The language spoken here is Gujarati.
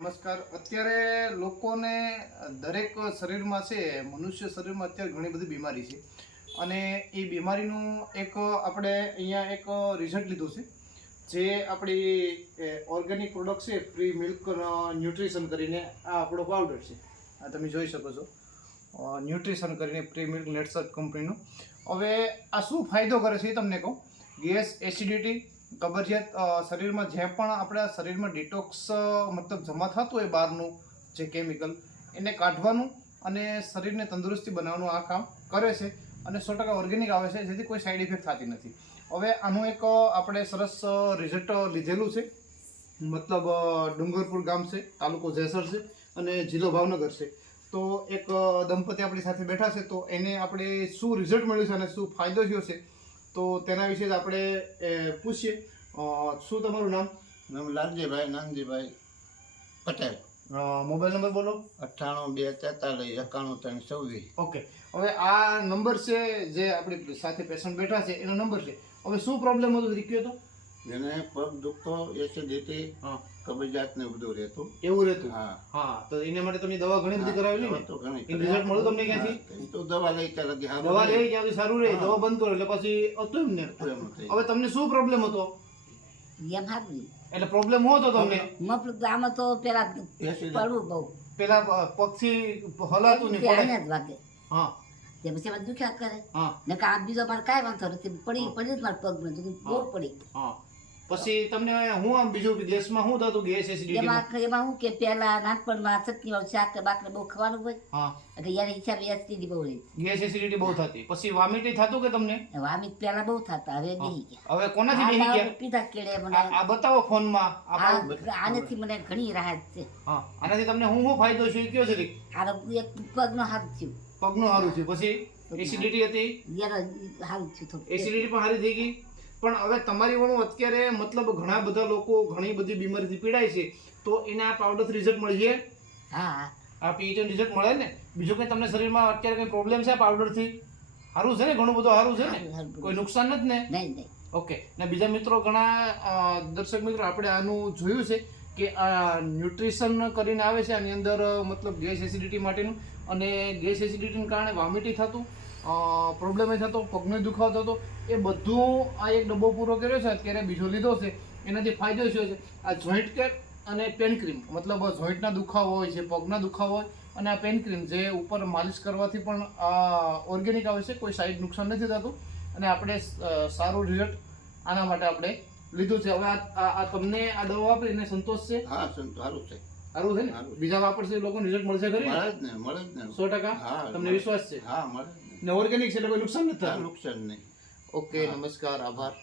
નમસ્કાર. અત્યારે લોકોને દરેક શરીરમાં છે, મનુષ્ય શરીરમાં અત્યારે ઘણી બધી બીમારી છે અને એ બીમારીનું એક આપણે અહીંયા એક રિઝલ્ટ લીધું છે જે આપણી ઓર્ગેનિક પ્રોડક્ટ છે પ્રી મિલ્ક ન્યુટ્રિશન કરીને આ આપણો પાવડર છે. આ તમે જોઈ શકો છો ન્યુટ્રિશન કરીને પ્રી મિલ્ક નેટસર્ચ કંપનીનું. હવે આ શું ફાયદો કરે છે એ તમને કહું. ગેસ, એસિડિટી, કબજિયાત, શરીરમાં જે પણ આપણા શરીરમાં ડિટોક્સ મતલબ જમા થતું હોય બહારનું જે કેમિકલ એને કાઢવાનું અને શરીરને તંદુરસ્તી બનાવવાનું આ કામ કરે છે અને 100% ઓર્ગેનિક આવે છે, જેથી કોઈ સાઈડ ઇફેક્ટ થતી નથી. હવે આનું એક આપણે સરસ રિઝલ્ટ લીધેલું છે. મતલબ ડુંગરપુર ગામ છે, તાલુકો જેસર છે અને જિલ્લો ભાવનગર છે. તો એક દંપતી આપણી સાથે બેઠા છે, તો એને આપણે શું રિઝલ્ટ મળ્યું છે અને શું ફાયદો થયો છે તો તેના વિશે જ આપણે પૂછીએ. શું તમારું નામ? લાલજીભાઈ નાનજીભાઈ પટેલ. મોબાઈલ નંબર બોલો. 98 243 91 326. ઓકે. હવે આ નંબર છે જે આપણી સાથે પેશન્ટ બેઠા છે એનો નંબર છે. હવે શું પ્રોબ્લેમ હતો રીક્યો તો? જેને પગ દુખતો, એસિડિટી, કબજિયાત ને બધું રહેતું. એવું રહેતું? હા હા. તો એના માટે તમે દવા ઘણી બધી કરાવેલી ને? તો ઘણી રિઝલ્ટ મળ્યું તમને ક્યાંથી? તો દવા લઈ ત્યાં લગી દવા લઈ ત્યાંથી સારું રહે, દવા બંધ કરો એટલે પછી હતું એમ ને. હવે તમને શું પ્રોબ્લેમ હતો? એમ હાથવી એટલે પ્રોબ્લેમ શું હતો તમને? મતલબ આમાં તો પેલા પડવું બહુ પેલા પગથી હલાતું નહીં પડે. જ વાગે હા. તે પછી એમાં દુખ્યા કરે હા. ને કે આ બીજો મારે કાંઈ વાંધો નથી, પડી જ મારા પગમાં તો બહુ પડી. હા. પછી તમને હું આમ બીજું દેશમાં શું થતું ગેસ એસિડિટી? એમાં હું કે પેલા નાનપણમાં ચટણી વાળું શાક કે બાકને બહુ ખાવાનું હોય હા. એટલે યાર હિસાબે એસિડિટી બહુ રહી. ગેસ એસિડિટી બહુ થતી. પછી વોમિટિંગ થતું કે તમને? વામિટ પેલા બહુ થતા, હવે બેહી ગયા. હવે કોનાથી બેહી ગયા? પીધા કેળે મને આ બતાવો ફોનમાં. આનાથી મને ઘણી રાહત છે. હા. આનાથી તમને શું ફાયદો છે એ કયો છે? આ એક પગનો હાથ થયું, પગનું સારું છે. પછી એસિડિટી હતી, યાર સારું થયું થોડું. એસિડિટી પણ સારી થઈ ગઈ. પણ હવે તમારી વાળું અત્યારે મતલબ ઘણા બધા લોકો ઘણી બધી બીમારીથી પીડાય છે, તો એને આ પાવડરથી રિઝલ્ટ મળી છે? હા. આ પીએચએન રિઝલ્ટ મળે ને? બીજું કંઈ તમને શરીરમાં અત્યારે કંઈ પ્રોબ્લેમ છે આ પાવડરથી? સારું છે ને? ઘણું બધું સારું છે ને? કોઈ નુકસાન નથી ને? નહીં નહીં. ઓકે. ને બીજા મિત્રો, ઘણા દર્શક મિત્રો, આપણે આનું જોયું છે કે આ ન્યુટ્રિશન કરીને આવે છે. આની અંદર મતલબ ગેસ એસિડિટી માટેનું, અને ગેસ એસિડિટીને કારણે વોમિટિંગ થતું, પ્રોબ્લેમ એ થતો, પગનો દુખાવો થતો, એ બધું આ એક ડબ્બો પૂરો કર્યો છે. અત્યારે બીજો લીધો છે, એનાથી ફાયદો થયો છે. આ જોઈન્ટ કેર અને પેન ક્રીમ, મતલબ જોઈન્ટના દુખાવો હોય છે, પગના દુખાવો હોય, અને આ પેન ક્રીમ જે ઉપર માલિશ કરવાથી પણ આ ઓર્ગેનિક આવે છે, કોઈ સાઈડ નુકસાન નથી થતું. અને આપણે સારું રિઝલ્ટ આના માટે આપણે લીધું છે. હવે આ તમને આ દવા વાપરીને સંતોષ છે? હા, સારું છે. સારું છે ને? બીજા વાપરશે લોકોને રિઝલ્ટ મળશે ખરી? મળે જ ને, મળે જ ને. 100% તમને વિશ્વાસ છે? હા, મળે જ ને ઓર્ગેનિક છે એટલે કોઈ નુકસાન નથી થતું? નુકસાન નહીં. ઓકે. નમસ્કાર, આભાર.